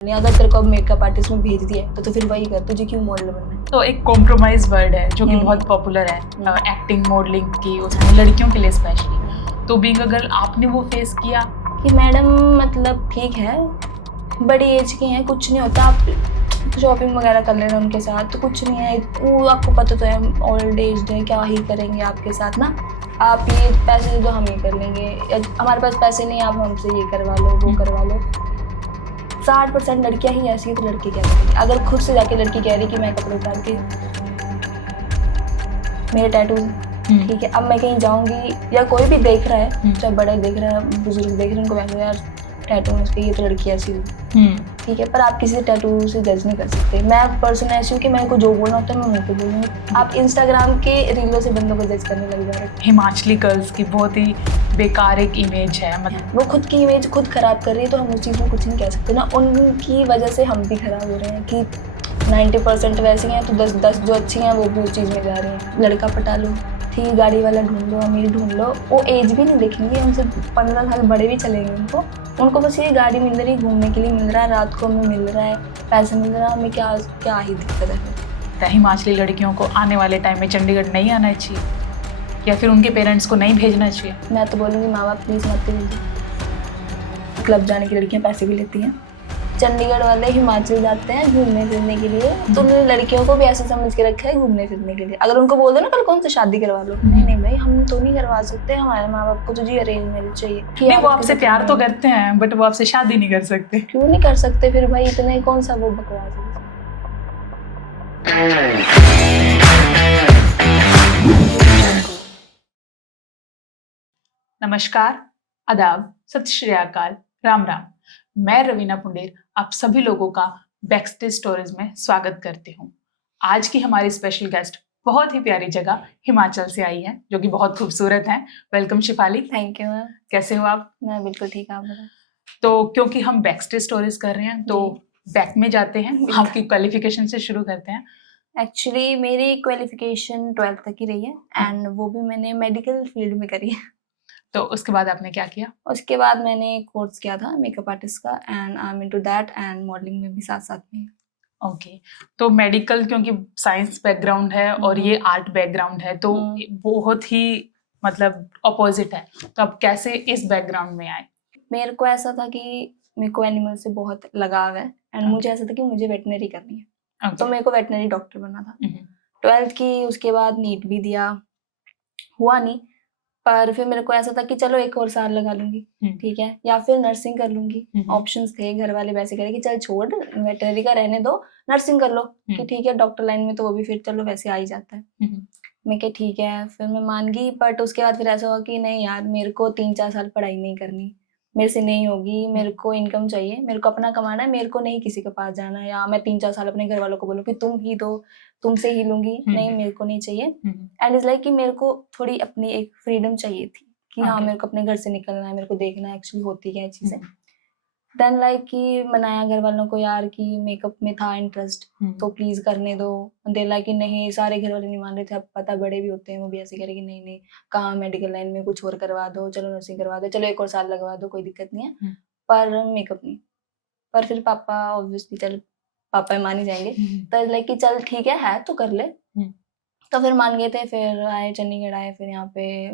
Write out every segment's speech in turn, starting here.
नहीं, अगर तेरे को अब मेकअप आर्टिस्ट में भेज दिया है तो फिर वही कर, तुझे क्यों मॉडल बनना है। तो एक कॉम्प्रोमाइज वर्ड है जो कि बहुत पॉपुलर है एक्टिंग मॉडलिंग की, उसमें लड़कियों के लिए स्पेशली। तो बीइंग अ गर्ल आपने वो फेस किया कि मैडम मतलब ठीक है, बड़ी एज की हैं, कुछ नहीं होता, आप शॉपिंग वगैरह कर लेना उनके साथ तो कुछ नहीं है, वो आपको पता तो है ओल्ड एज है, क्या ही करेंगे आपके साथ ना, आप ये पैसे दे दो हम ये कर लेंगे, हमारे पास पैसे नहीं, आप हमसे ये करवा लो वो करवा लो। 60% लड़कियां ही ऐसी है तो लड़की क्या करेगी। अगर खुद से जाके लड़की कह रही कि मैं कपड़े उतार के मेरे टैटू, ठीक है, अब मैं कहीं जाऊंगी या कोई भी देख रहा है, चाहे बड़े देख रहा है बुजुर्ग देख रहे हैं, उनको वैसे यार टैटू है उसके, ये तो लड़की ऐसी हुई, ठीक है, पर आप किसी टैटू से जज नहीं कर सकते। मैं पर्सन ऐसी हूँ कि मेरे को जो बोलना होता है मैं मुंह पे बोलूँगी। आप इंस्टाग्राम के रीलों से बंदों को जज करने लग जा रहे हो। हिमाचली गर्ल्स की बहुत ही बेकार एक इमेज है, मतलब वो खुद की इमेज खुद खराब कर रही है तो हम उस चीज़ में कुछ नहीं कह सकते ना, उनकी वजह से हम भी खराब हो रहे हैं कि 90% वैसी हैं तो 10 जो अच्छी हैं वो भी उस चीज़ में जा रही हैं। लड़का पटा लो, ठीक, गाड़ी वाला ढूंढ लो, अमीर ढूंढ लो, वो एज भी नहीं देखेंगे, उनसे 15 साल बड़े भी चलेंगे उनको बस ये गाड़ी मिल रही, घूमने के लिए मिल रहा है, रात को हमें मिल रहा है, पैसे मिल रहा है, हमें क्या क्या ही दिक्कत है। हिमाचली लड़कियों को आने वाले टाइम में चंडीगढ़ नहीं आना चाहिए या फिर उनके पेरेंट्स को नहीं भेजना चाहिए? मैं तो बोलूँगी माँ बाप प्लीज़ मत भेजिए। क्लब जाने की लड़कियाँ पैसे भी लेती हैं, चंडीगढ़ वाले हिमाचल जाते हैं घूमने फिरने के लिए, तो उन्होंने लड़कियों को भी ऐसे समझ के रखा है घूमने फिरने के लिए। अगर उनको बोल दो ना कल कौन से शादी करवा लो, नहीं नहीं भाई हम तो नहीं करवा सकते, हमारे माँ बाप को तो जी अरेंज मैरिज चाहिए। नहीं, वो आपसे प्यार तो करते हैं बट वो आपसे शादी नहीं कर सकते। क्यों नहीं कर सकते फिर भाई, इतने कौन सा वो बकवास है। नमस्कार, आदाब, सत श्री अकाल, राम राम। मैं रवीना पुंडेर आप सभी लोगों का बैकस्टेज स्टोरीज में स्वागत करती हूँ। आज की हमारी स्पेशल गेस्ट बहुत ही प्यारी जगह हिमाचल से आई है जो कि बहुत खूबसूरत है। Welcome Shifali. Thank you ma'am. कैसे हो आप? मैं बिल्कुल ठीक, आप बताएं। तो क्योंकि हम बैकस्टेज स्टोरीज कर रहे हैं तो बैक में जाते हैं, आपकी क्वालिफिकेशन से शुरू करते हैं। एक्चुअली मेरी क्वालिफिकेशन 12th तक ही रही है एंड वो भी मैंने मेडिकल फील्ड में करी है। तो उसके बाद आपने क्या किया? उसके बाद मैंने कोर्स किया था मेकअप आर्टिस्ट का and I am into that, and modelling में भी साथ साथ में। ओके, तो मेडिकल क्योंकि साइंस बैकग्राउंड है और ये आर्ट बैकग्राउंड है तो बहुत ही मतलब अपोजिट है, तो आप कैसे इस बैकग्राउंड में आए? मेरे को ऐसा था कि मेरे को एनिमल से बहुत लगाव है एंड मुझे ऐसा था कि मुझे वेटनरी करनी है, तो मेरे को वेटनरी डॉक्टर बनना था। 12th की उसके बाद नीट भी दिया, हुआ नहीं, पर फिर मेरे को ऐसा था कि चलो एक और साल लगा लूंगी, ठीक है, या फिर नर्सिंग कर लूंगी। ऑप्शंस थे, घर वाले वैसे कह रहे कि चल छोड़ वेटनरी का रहने दो, नर्सिंग कर लो, कि ठीक है डॉक्टर लाइन में तो वो भी फिर चलो वैसे आ ही जाता है। मैं क्या ठीक है, फिर मैं मान गई, बट उसके बाद फिर ऐसा हुआ कि नहीं यार मेरे को 3-4 साल पढ़ाई नहीं करनी, मेरे से नहीं होगी, मेरे को इनकम चाहिए, मेरे को अपना कमाना है, मेरे को नहीं किसी के पास जाना, या मैं 3-4 साल अपने घर वालों को बोलूँ कि तुम ही दो, तुमसे ही लूंगी, नहीं मेरे को नहीं चाहिए। एंड इज लाइक कि मेरे को थोड़ी अपनी एक फ्रीडम चाहिए थी कि हाँ मेरे को अपने घर से निकलना है, मेरे को देखना है एक्चुअली होती क्या है चीजें। देन लाइक कि मनाया घर वालों को यार कि मेकअप में था इंटरेस्ट तो प्लीज करने दो, दे लाइक कि नहीं, सारे घर वाले नहीं मान रहे थे, अब पता बड़े भी होते हैं, वो भी ऐसे कह रहे कि नहीं नहीं कहाँ मेडिकल लाइन में कुछ और करवा दो, चलो नर्सिंग करवा दो, चलो एक और साल लगवा दो, कोई दिक्कत नहीं है, पर मेकअप नहीं। पर फिर पापा ऑब्वियसली, चल पापा मान ही जाएंगे, तो लाइक कि चल ठीक है तो कर ले। तो फिर मान गए थे, फिर आए चंडीगढ़ आए, फिर यहाँ पे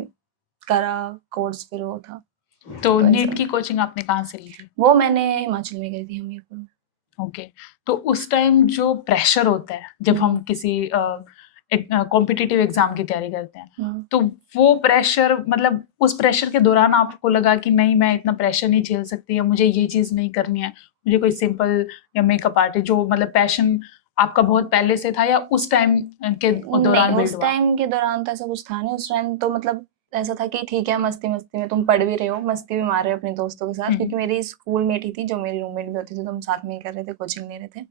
करा कोर्स, फिर वो था। तो नीट की कोचिंग आपने कहाँ से ली थी? वो मैंने हिमाचल में करी थी, हमीरपुर में। ओके, तो उस टाइम जो प्रेशर होता है जब हम किसी एक कॉम्पिटिटिव एग्जाम की तैयारी करते हैं, तो वो प्रेशर मतलब उस प्रेशर के दौरान आपको लगा कि नहीं मैं इतना प्रेशर नहीं झेल सकती या मुझे ये चीज़ नहीं करनी है, मुझे कोई सिंपल या मेकअप आर्टिस्ट जो मतलब पैशन आपका बहुत पहले से था, या उस टाइम के दौरान? नहीं, उस टाइम के दौरान तो ऐसा कुछ था नहीं, उस टाइम तो मतलब ऐसा था कि ठीक है मस्ती मस्ती में तुम पढ़ भी रहे हो, मस्ती भी मार रहे हो अपने दोस्तों के साथ, क्योंकि मेरी स्कूल मेट ही थी जो मेरी रूममेट भी होती थी, तो हम साथ में ही कर रहे थे, कोचिंग ले रहे थे।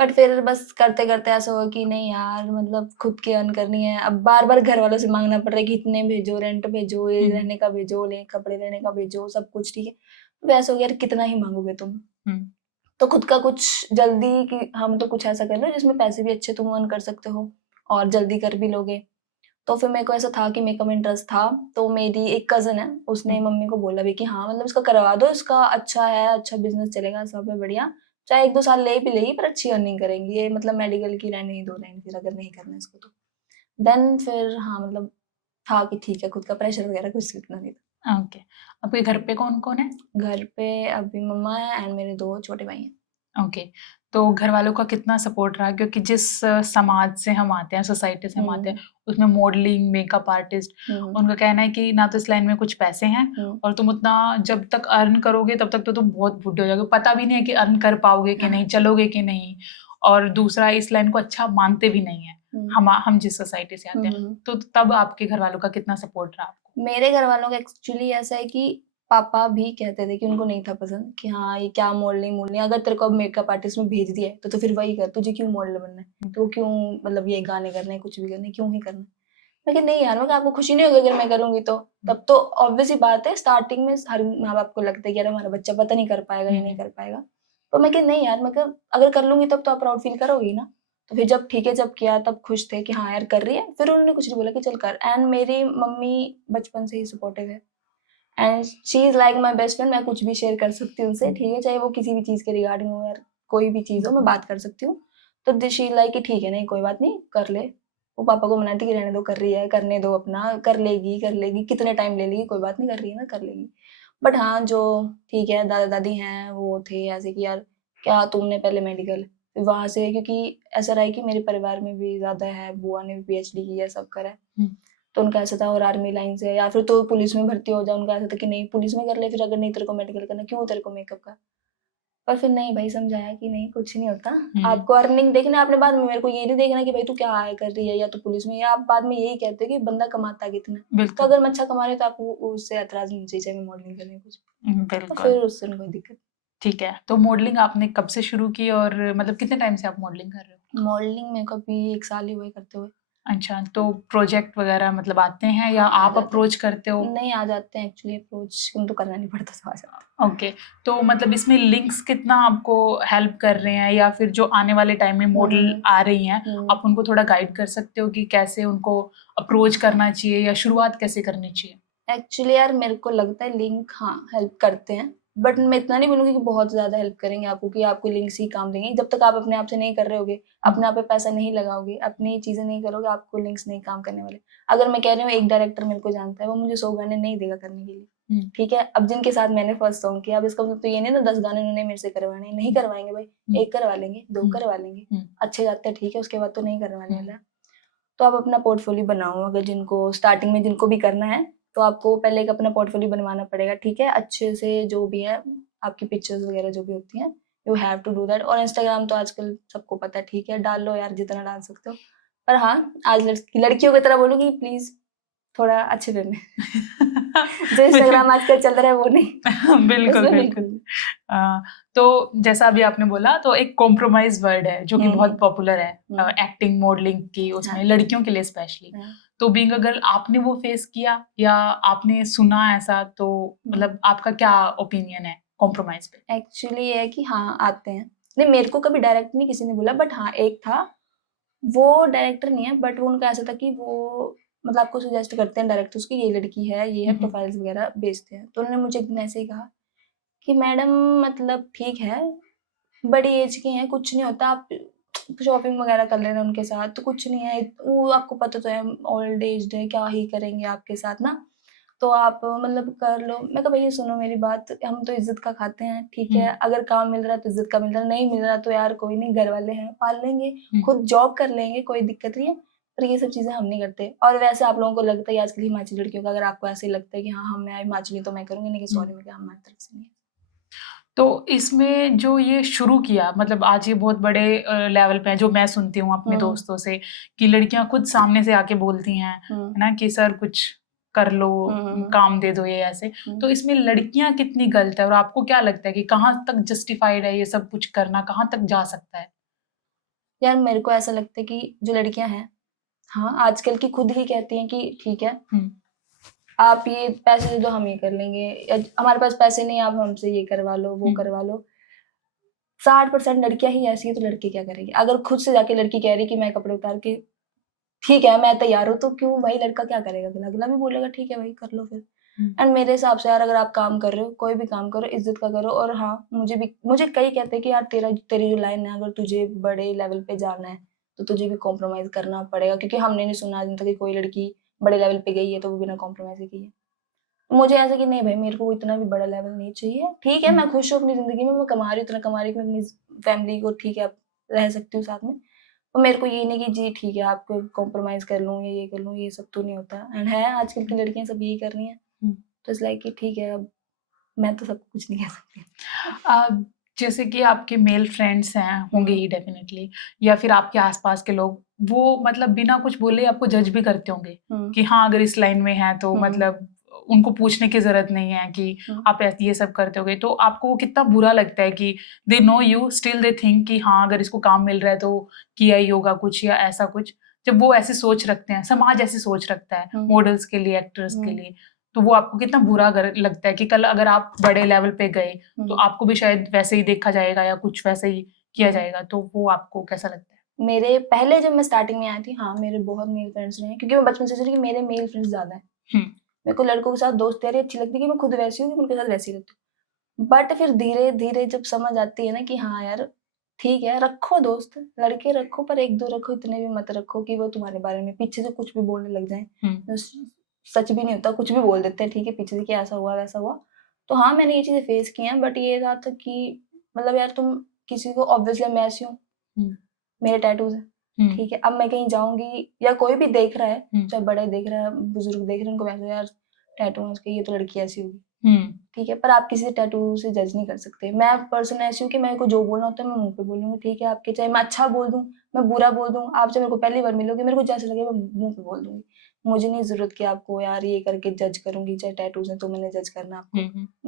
बट फिर बस करते करते ऐसा हुआ कि नहीं यार मतलब खुद की अर्न करनी है, अब बार बार घर वालों से मांगना पड़ रहा है कि इतने भेजो, रेंट भेजो, ये रहने का भेजो, ले कपड़े लेने का भेजो, सब कुछ ठीक है। वैसा हो गया कितना ही मांगोगे तुम, तो खुद का कुछ जल्दी कि हम तो कुछ ऐसा कर लो जिसमें पैसे भी अच्छे तुम अर्न कर सकते हो और जल्दी कर भी लोगे। तो फिर मेरे को ऐसा था कि मेकअप में इंटरेस्ट था, तो मेरी एक कजन है, उसने मम्मी को बोला भी कि हाँ मतलब इसका करवा दो, इसका अच्छा है, अच्छा बिजनेस चलेगा, सब है बढ़िया, चाहे 1-2 साल ले भी लेगी पर अच्छी अर्निंग करेंगी, ये मतलब मेडिकल की रहने ही दो लाइन, फिर अगर नहीं करना इसको तो देन फिर हाँ मतलब था कि ठीक है, खुद का प्रेशर वगैरह कुछ इतना नहीं था। ओके, आपके घर पे कौन कौन है? घर पे अभी मम्मा है एंड मेरे 2 छोटे भाई हैं। ओके, तो घर वालों का कितना सपोर्ट रहा? क्योंकि जिस समाज से हम आते हैं, सोसाइटी से हम आते हैं, उसमें मॉडलिंग, मेकअप आर्टिस्ट, उनका कहना है कि ना तो इस लाइन में कुछ पैसे हैं और तुम उतना जब तक अर्न करोगे तब तक तो तुम बहुत बूढ़े हो जाओगे, पता भी नहीं है कि अर्न कर पाओगे कि नहीं, चलोगे कि नहीं, और दूसरा इस लाइन को अच्छा मानते भी नहीं है हम जिस सोसाइटी से आते हैं। तो तब आपके घर वालों का कितना सपोर्ट रहा आपको? मेरे घर वालों का एक्चुअली ऐसा है कि पापा भी कहते थे कि उनको नहीं था पसंद कि हाँ ये क्या मॉडलिंग, अगर तेरे को अब मेकअप आर्टिस्ट में भेज दिया है तो फिर वही कर, तुझे क्यों मॉडल बनना है, तो क्यों मतलब ये गाने करने कुछ भी करने क्यों ही करना। मैं नहीं यार, मैं आपको खुशी नहीं होगी अगर मैं करूंगी तो, तब तो ऑब्वियस ही बात है स्टार्टिंग में हर माँ बाप को लगता है कि यार हमारा बच्चा पता नहीं कर पाएगा या नहीं कर पाएगा, तो मैं नहीं यार, मैं अगर कर लूंगी तब तो आप प्राउड फील करोगी ना। तो फिर जब ठीक है जब किया तब खुश थे कि हाँ यार कर रही है, फिर उन्होंने कुछ नहीं बोला कि चल कर। एंड मेरी मम्मी बचपन से ही सपोर्टिव है and she is like my best friend, मैं कुछ भी शेयर कर सकती हूँ उनसे, ठीक है, चाहे वो किसी भी चीज के रिगार्डिंग हो यार, कोई भी चीज हो मैं बात कर सकती हूँ। तो शी लाइक कि ठीक है नहीं कोई बात नहीं कर ले, वो पापा को मनाती कि रहने दो, कर रही है करने दो अपना, कर लेगी कितने टाइम ले लेगी कोई बात नहीं, कर रही है ना कर लेगी। बट हाँ जो ठीक है दादा दादी हैं वो थे ऐसे कि यार क्या तुमने पहले मेडिकल, फिर वहां से, क्योंकि ऐसा रहा है कि मेरे परिवार में भी ज्यादा है, बुआ ने भी पीएचडी की है, सब करा है, तो उनका ऐसा था, और आर्मी लाइन से या फिर तो पुलिस में भर्ती हो जाए, उनका ऐसा था कि नहीं पुलिस में कर ले, फिर अगर नहीं तेरे को मेडिकल करना क्यों तेरे को मेकअप का। पर फिर नहीं भाई समझाया कि नहीं कुछ नहीं होता, आपको अर्निंग देखना है, आपने बाद में मेरे को ये नहीं देखना कि भाई तू क्या आय कर रही है या तो पुलिस में, या आप बाद में यही कहते हो कि बंदा कमाता कितना, तो अगर मैं अच्छा कमा रही हूँ तो आपको उससे एतराज नहीं चाहिए, मैं मॉडलिंग करने कुछ, तो फिर उससे कोई दिक्कत। ठीक है, तो मॉडलिंग आपने कब से शुरू की और मतलब कितने टाइम से आप मॉडलिंग कर रहे हो? मॉडलिंग मेरे को अभी 1 साल ही हुए करते हुए। अच्छा, तो प्रोजेक्ट वगैरह मतलब आते हैं या आप अप्रोच करते हो? नहीं आ जाते हैं एक्चुअली, अप्रोच उनको करना नहीं पड़ता तो आ जाता। ओके, तो मतलब इसमें लिंक्स कितना आपको हेल्प कर रहे हैं, या फिर जो आने वाले टाइम में मॉडल आ रही हैं आप उनको थोड़ा गाइड कर सकते हो कि कैसे उनको अप्रोच करना चाहिए या शुरुआत कैसे करनी चाहिए? एक्चुअली यार मेरे को लगता है लिंक हाँ हेल्प करते हैं, बट मैं इतना नहीं बोलूंगी कि बहुत ज्यादा हेल्प करेंगे आपको कि आपको लिंक्स ही काम देंगे, जब तक आप अपने आप से नहीं कर रहे होगे, अपने आप पे पैसा नहीं लगाओगे, अपनी चीजें नहीं करोगे, आपको लिंक्स नहीं काम करने वाले। अगर मैं कह रही हूँ एक डायरेक्टर मेरे को जानता है, वो मुझे 100 गाने नहीं देगा करने के लिए, ठीक है, अब जिनके साथ मैंने फर्स्ट सॉन्ग किया, अब इसका मतलब तो ये नहीं ना 10 गाने उन्होंने मेरे से करवाने, नहीं करवाएंगे भाई, 1 करवा लेंगे, 2 करवा लेंगे, अच्छे गाते हैं ठीक है, उसके बाद तो नहीं करवाने वाला। तो आप अपना पोर्टफोलियो बनाओ, अगर जिनको स्टार्टिंग में जिनको भी करना है तो आपको पहले एक अपना पोर्टफोलियो बनवाना पड़ेगा, ठीक है, अच्छे से जो भी है आपकी पिक्चर्स वगैरह जो भी होती हैं, you have to do that. और इंस्टाग्राम तो आजकल सबको पता है, ठीक है, डाल लो यार जितना डाल सकते हो, पर हाँ आज लड़कियों की तरह बोलूँगी प्लीज थोड़ा अच्छे वे में जो इंस्टाग्राम आजकल चल रहा है वो नहीं। बिल्कुल बिल्कुल। तो जैसा अभी आपने बोला, तो एक कॉम्प्रोमाइज वर्ड है जो कि बहुत पॉपुलर है एक्टिंग मॉडलिंग की, उसमें लड़कियों के लिए स्पेशली। तो बीइंग अ गर्ल आपने वो फेस किया या आपने सुना ऐसा, तो मतलब आपका क्या ओपिनियन है कॉम्प्रोमाइज पे? एक्चुअली ये है कि हाँ आते हैं, नहीं मेरे को कभी डायरेक्ट नहीं किसी ने बोला, बट हाँ एक था, वो डायरेक्टर नहीं है बट वो उनका ऐसा था कि वो मतलब आपको सजेस्ट करते हैं डायरेक्टर्स की, ये लड़की है ये है, प्रोफाइल्स वगैरह भेजते हैं, तो उन्होंने मुझे एक दिन ऐसे ही कहा कि मैडम मतलब ठीक है बड़ी एज की हैं, कुछ नहीं होता, आप शॉपिंग वगैरह कर लेना उनके साथ तो कुछ नहीं है, वो आपको पता तो है ओल्ड एज है, क्या ही करेंगे आपके साथ ना, तो आप मतलब कर लो। मैं कहा भैया सुनो मेरी बात, हम तो इज्जत का खाते हैं, ठीक है, अगर काम मिल रहा है तो इज्जत का मिल रहा है, नहीं मिल रहा तो यार कोई नहीं, घर वाले हैं पाल लेंगे, खुद जॉब कर लेंगे, कोई दिक्कत नहीं है, पर ये सब चीजें हम नहीं करते। और वैसे आप लोगों को लगता है आजकल हिमाचली लड़कियों का, अगर आपको ऐसे लगता है कि हाँ मैं हिमाचली तो मैं करूंगी, नहीं सॉरी मैं हमारी तरफ से नहीं। तो इसमें जो ये शुरू किया, मतलब आज ये बहुत बड़े लेवल पे है, जो मैं सुनती हूँ अपने दोस्तों से कि लड़कियां खुद सामने से आके बोलती हैं, है ना, कि सर कुछ कर लो, काम दे दो, ये ऐसे। तो इसमें लड़कियां कितनी गलत है और आपको क्या लगता है कि कहाँ तक जस्टिफाइड है ये सब कुछ करना, कहाँ तक जा सकता है? यार मेरे को ऐसा लगता है कि जो लड़कियां हैं हाँ आजकल की खुद ही कहती हैं कि ठीक है आप ये पैसे दे दो हम ये कर लेंगे, हमारे पास पैसे नहीं आप हमसे ये करवा लो वो करवा लो। 60% लड़कियां ही ऐसी है तो लड़के क्या करेंगे? अगर खुद से जाके लड़की कह रही कि मैं कपड़े उतार के ठीक है मैं तैयार हूँ, तो क्यों भाई लड़का क्या करेगा? अगला भी बोलेगा ठीक है भाई कर लो फिर। एंड मेरे हिसाब से यार अगर आप काम कर रहे हो, कोई भी काम करो, इज्जत का करो। और हाँ, मुझे कई कहते हैं कि यार तेरी जो लाइन है, अगर तुझे बड़े लेवल पे जाना है तो तुझे भी कॉम्प्रोमाइज करना पड़ेगा, क्योंकि हमने नहीं सुना आज तक कि कोई लड़की बड़े लेवल पे गई है तो वो बिना कॉम्प्रोमाइज की है। मुझे ऐसा कि नहीं भाई, मेरे को इतना भी बड़ा लेवल नहीं चाहिए। ठीक है, मैं खुश हूँ अपनी जिंदगी में, मैं कमा रही हूँ, इतना कमा रही हूँ कि मैं अपनी फैमिली को ठीक है रह सकती हूँ साथ में। तो मेरे को ये नहीं कि जी ठीक है आपको कॉम्प्रोमाइज कर लूँ या ये कर लूँ, ये सब तो नहीं होता। एंड है आजकल की लड़कियां सब यही कर रही हैं, तो इस लाइक कि ठीक है, अब मैं तो सब कुछ नहीं कह सकती। जैसे कि आपके मेल फ्रेंड्स हैं होंगे ही डेफिनेटली, या फिर आपके आसपास के लोग, वो मतलब बिना कुछ बोले आपको जज भी करते होंगे कि हाँ अगर इस लाइन में है तो मतलब उनको पूछने की जरूरत नहीं है कि आप ये सब करते होगे। तो आपको वो कितना बुरा लगता है कि they know you still they think कि हाँ अगर इसको काम मिल रहा है तो किया ही होगा कुछ या ऐसा कुछ, जब वो ऐसी सोच रखते हैं, समाज ऐसी सोच रखता है मॉडल्स के लिए, एक्टर्स के लिए, तो वो आपको कितना बुरा लगता है कि कल अगर आप बड़े लेवल पे गए तो आपको भी शायद वैसे ही देखा जाएगा या कुछ वैसे ही किया जाएगा, तो वो आपको कैसा लगता है? मेरे पहले जब मैं स्टार्टिंग में आई थी, हाँ मेरे बहुत मेल फ्रेंड्स रहे हैं, क्योंकि मैं बचपन से सोची कि मेरे मेल फ्रेंड्स ज्यादा है। मेरे को लड़कों के साथ दोस्त यारी अच्छी लगती है कि मैं खुद वैसी हूँ कि उनके साथ वैसी रहती हूँ। बट फिर धीरे धीरे जब समझ आती है ना कि हाँ यार ठीक है, रखो दोस्त, लड़के रखो, पर एक दो रखो, इतने भी मत रखो कि वो तुम्हारे बारे में पीछे से कुछ भी बोलने लग जाए। सच भी नहीं होता, कुछ भी बोल देते हैं, ठीक है, पीछे से कि ऐसा हुआ वैसा हुआ। तो हाँ मैंने ये चीजें फेस की हैं, बट ये था कि मतलब यार तुम किसी को, ऑब्वियसली मैं ऐसी हूँ, मेरे टैटूज है, ठीक है, अब मैं कहीं जाऊंगी या कोई भी देख रहा है, चाहे बड़े देख रहा है, बुजुर्ग देख रहे हैं, उनको वैसे यार टैटू है उसके, ये तो लड़की ऐसी होगी, ठीक है, पर आप किसी टैटू से जज नहीं कर सकते। मैं पर्सन ऐसी हूँ कि मेरे को जो बोलना होता है मैं मुंह पे बोलूंगी, ठीक है, आपके चाहे मैं अच्छा बोल दूं, मैं बुरा बोल दूं, आपसे मेरे को पहली बार मिलोगे, मेरे को जैसे लगे मैं मुंह पे बोल दूंगी। मुझे नहीं जरूरत कि आपको यार ये करके जज करूंगी, चाहे टैटूज है तो मैंने जज करना आपको,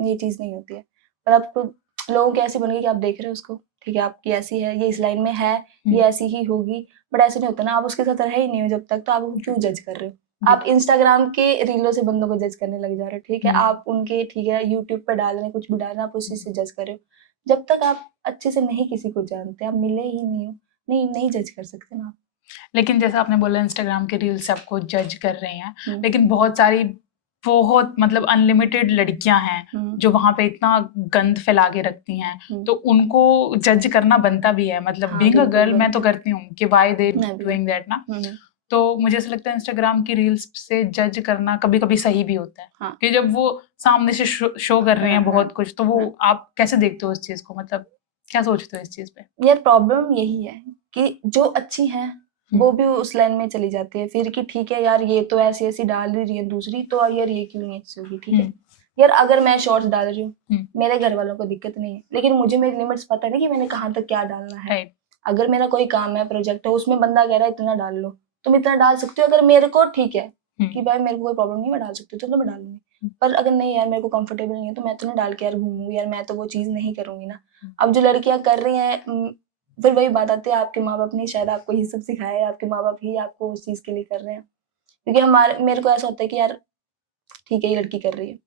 ये चीज नहीं होती है। पर आप लोगों की ऐसी बन गई कि आप देख रहे हो उसको, ठीक है, आपकी ऐसी है, ये इस लाइन में है, ये ऐसी ही होगी, बट ऐसे नहीं होता ना, आप उसके साथ रहे ही नहीं हो जब तक, तो आप क्यों जज कर रहे हो? आप इंस्टाग्राम के रीलों से बंदों को जज करने लग जा रहे हो, ठीक है, आप उनके, ठीक है, यूट्यूब पर डाल रहे हैं, कुछ भी डाल रहे हैं, आप उसी से जज कर रहे हो। जब तक आप अच्छे से नहीं किसी को जानते, आप मिले ही नहीं हो, नहीं जज कर सकते ना आप। लेकिन जैसा आपने बोला इंस्टाग्राम के रील्स आपको जज कर रहे हैं, लेकिन बहुत सारी बहुत मतलब अनलिमिटेड लड़कियां हैं जो वहां पे इतना गंद फैला के रखती हैं, तो उनको जज करना बनता भी है, मतलब बीइंग अ गर्ल मैं तो करती हूँ कि व्हाई दे डूइंग दैट ना। तो मुझे ऐसा लगता है इंस्टाग्राम की रील्स से जज करना कभी कभी सही भी होता है, कि जब वो सामने से शो कर रहे हैं बहुत कुछ, तो वो आप कैसे देखते हो इस चीज को, मतलब क्या सोचते हो इस चीज पे? यार प्रॉब्लम यही है कि जो अच्छी है वो भी उस लाइन में चली जाती है फिर, कि ठीक है यार ये तो ऐसी ऐसी डाल रही है दूसरी, तो यार ये क्यों नहीं अच्छी होगी, ठीक है यार, अगर मैं शॉर्ट्स डाल रही हूँ, मेरे घर वालों को दिक्कत नहीं है, लेकिन मुझे मेरी लिमिट्स पता है कि मैंने कहाँ तक क्या डालना है। अगर मेरा कोई काम है, प्रोजेक्ट है, उसमें बंदा कह रहा है इतना डाल लो, तुम इतना डाल सकते हो, अगर मेरे को ठीक है कि भाई मेरे को कोई प्रॉब्लम नहीं, मैं डाल सकती हूँ तो मैं डालूंगी। पर अगर नहीं यार मेरे को कंफर्टेबल नहीं है तो मैं तो ना डाल के यार घूमूंगी यार, मैं तो वो चीज नहीं करूंगी ना। अब जो लड़कियां कर रही हैं, फिर वही बात आती है, आपके माँ बाप ने शायद आपको ये सब सिखाया है, आपके माँ बाप ही आपको उस चीज के लिए कर रहे हैं। क्योंकि मेरे को ऐसा होता है कि यार ठीक है ये लड़की कर रही है,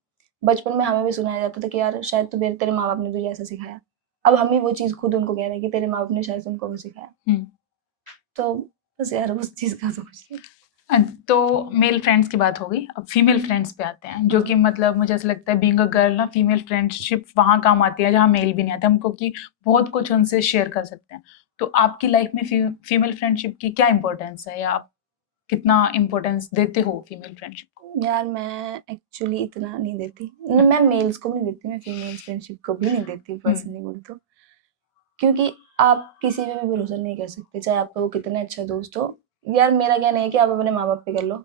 बचपन में हमें भी सुनाया जाता था कि यार शायद तो तेरे माँ बाप ने तुझे ऐसा सिखाया, अब हम ही वो चीज खुद उनको कह रहे हैं कि तेरे माँ बाप ने शायद उनको वो सिखाया। तो बस यार उस चीज का सोच लिया। तो मेल फ्रेंड्स की बात हो गई, अब फीमेल फ्रेंड्स पे आते हैं, जो कि मतलब मुझे ऐसा लगता है बीइंग अ गर्ल ना, फीमेल फ्रेंडशिप वहाँ काम आती है जहाँ मेल भी नहीं आते हम, क्योंकि बहुत कुछ उनसे शेयर कर सकते हैं। तो आपकी लाइफ में फीमेल फ्रेंडशिप की क्या इंपॉर्टेंस है, या आप कितना इंपॉर्टेंस देते हो फीमेल फ्रेंडशिप को? यार मैं एक्चुअली इतना नहीं देती, मैं मेल्स को भी नहीं देती, मैं फीमेल फ्रेंडशिप को भी नहीं देती पर्सनली बोल तो, क्योंकि आप किसी पे भी भरोसा नहीं कर सकते, चाहे आपका वो कितना अच्छा दोस्त हो। यार मेरा कहना है कि आप अपने माँ बाप पे कर लो,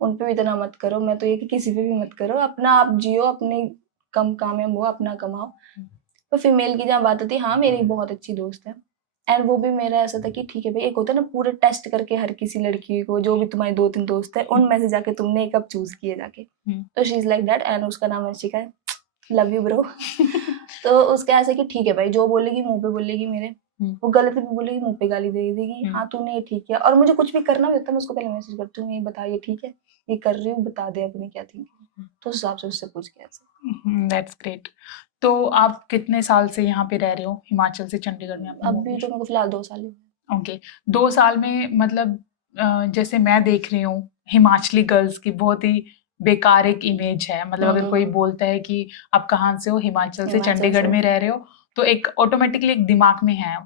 उन पे भी इतना मत करो, मैं तो ये कि किसी पे भी मत करो, अपना आप जियो, अपनी कम कामयाब हो, अपना कमाओ। तो फीमेल की जहाँ बात होती है, हाँ मेरी बहुत अच्छी दोस्त है, एंड वो भी मेरा ऐसा था कि ठीक है भाई, एक होता है ना पूरे टेस्ट करके हर किसी लड़की को, जो भी तुम्हारी 2-3 दोस्त है उनमें से जाके तुमने एक अब चूज किए जाके, तो she is like that, and उसका नाम अंशिका है, लव यू ब्रो। तो उसका ऐसा कि ठीक है भाई, जो बोलेगी मुंह पे बोलेगी मेरे, वो गलत भी बोलेगी मुंह पे गाली दे देगी, हाँ तूने ये ठीक किया, और मुझे कुछ भी करना भी होता है मैं उसको पहले मैसेज करती हूँ, ये बता ये ठीक है, ये कर रही हूँ, बता दे अपनी क्या थी, तो उस हिसाब से उससे पूछ के ऐसे। That's great. तो आप कितने साल से यहाँ पे रह रहे हो, हिमाचल से चंडीगढ़ में? अभी तो मेरे को फिलहाल 2 साल हुए। ओके, 2 साल में मतलब जैसे मैं देख रही हूँ हिमाचली गर्ल्स की बहुत ही बेकार एक इमेज है, मतलब अगर कोई बोलता है कि आप कहाँ से हो, हिमाचल से, चंडीगढ़ में रह रहे हो, तो एक ऑटोमेटिकली एक दिमाग में है,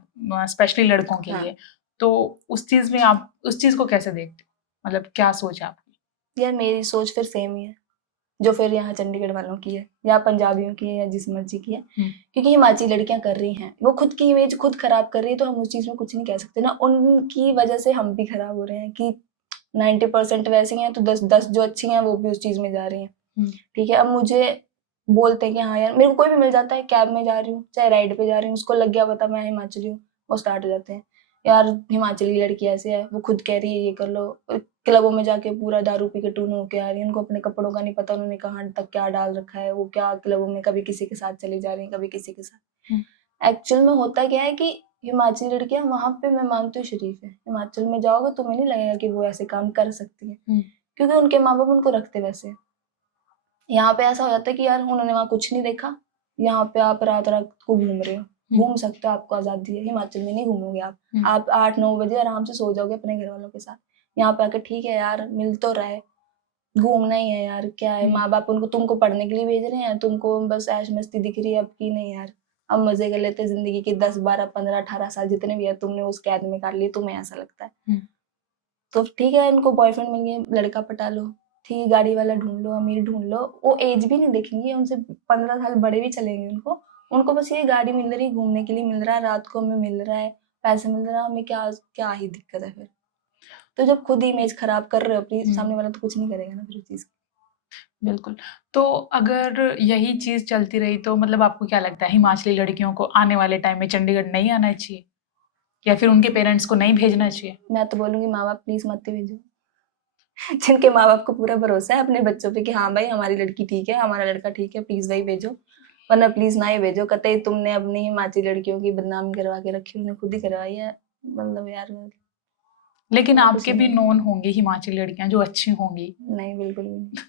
स्पेशली लड़कों के लिए। तो उस चीज में आप उस चीज को कैसे देखते हो, मतलब क्या सोच है आपकी? यार मेरी सोच फिर सेम ही है जो फिर यहाँ चंडीगढ़ वालों की है या पंजाबियों की है या जिस मर्जी की है, क्योंकि हिमाचली लड़कियां कर रही हैं, वो खुद की इमेज खुद खराब कर रही है, तो हम उस चीज में कुछ नहीं कह सकते ना। उनकी वजह से हम भी खराब हो रहे हैं कि 90% वैसी हैं, तो 10 जो अच्छी हैं वो भी उस चीज में जा रही हैं। ठीक है, अब मुझे बोलते हैं कि हाँ यार, मेरे को कोई भी मिल जाता है, कैब में जा रही हूँ चाहे राइड पे जा रही हूँ, उसको लग गया पता मैं हिमाचली हूँ, वो स्टार्ट हो जाते हैं, यार हिमाचली लड़की ऐसे है, वो खुद कह रही है ये कर लो, क्लबों में जाके पूरा दारू पी के टून होके आ रही है, उनको अपने कपड़ों का नहीं पता, उन्होंने कहाँ तक क्या डाल रखा है, वो क्या क्लबों में कभी किसी के साथ चली जा रही है, कभी किसी के साथ। एक्चुअल में होता क्या है कि हिमाचली लड़कियां वहां पे मैं मानती हूँ शरीफ है, हिमाचल में जाओगे तुम्हें नहीं लगेगा कि वो ऐसे काम कर सकती है, क्योंकि उनके माँ बाप उनको रखते वैसे। यहाँ पे ऐसा हो जाता है कि यार उन्होंने वहां कुछ नहीं देखा, यहाँ पे आप रात रात को घूम रहे हो, घूम सकते हो, आपको आजादी है, हिमाचल में नहीं घूमोगे आप 8-9 बजे आराम से सो जाओगे अपने घर वालों के साथ। यहाँ पे आके ठीक है यार, मिल तो रहे, घूमना ही है यार, क्या है, माँ बाप उनको तुमको पढ़ने के लिए भेज रहे हैं, तुमको बस ऐश मस्ती दिख रही है अब की, नहीं यार अब मजे कर लेते जिंदगी के 10-12-15-18 साल जितने भी है तुमने उस कैद में काट लिए, तुम्हें ऐसा लगता है। तो ठीक है, इनको बॉयफ्रेंड मिल गया, लड़का पटा लो, ठीक है, गाड़ी वाला ढूंढ लो, अमीर ढूंढ लो, वो एज भी नहीं देखेंगे, उनसे 15 साल बड़े भी चलेंगे, उनको बस ये गाड़ी मिल रही, घूमने के लिए मिल रहा है, रात को हमें मिल रहा है, पैसे मिल रहा है, हमें क्या क्या ही दिक्कत है फिर। तो जब खुद इमेज खराब कर रहे हो अपनी, सामने वाला तो कुछ नहीं करेगा ना फिर उस चीज। बिल्कुल। तो अगर यही चीज चलती रही तो मतलब आपको क्या लगता है, हिमाचली लड़कियों को आने वाले टाइम में चंडीगढ़ नहीं आना चाहिए या फिर उनके पेरेंट्स को नहीं भेजना चाहिए? मैं तो बोलूंगी माँ बाप प्लीज मत भेजो। जिनके माँ बाप को पूरा भरोसा है अपने बच्चों पे कि हाँ भाई हमारी लड़की ठीक है, हमारा लड़का ठीक है, प्लीज वही भेजो, वरना प्लीज ना ही भेजो। कतई तुमने अपनी हिमाचली लड़कियों की बदनामी करवा के रखी, उन्हें खुद ही करवाई है, मतलब यार। लेकिन आपके भी नोन होंगी हिमाचली लड़कियां जो अच्छी होंगी? नहीं, बिल्कुल भी नहीं।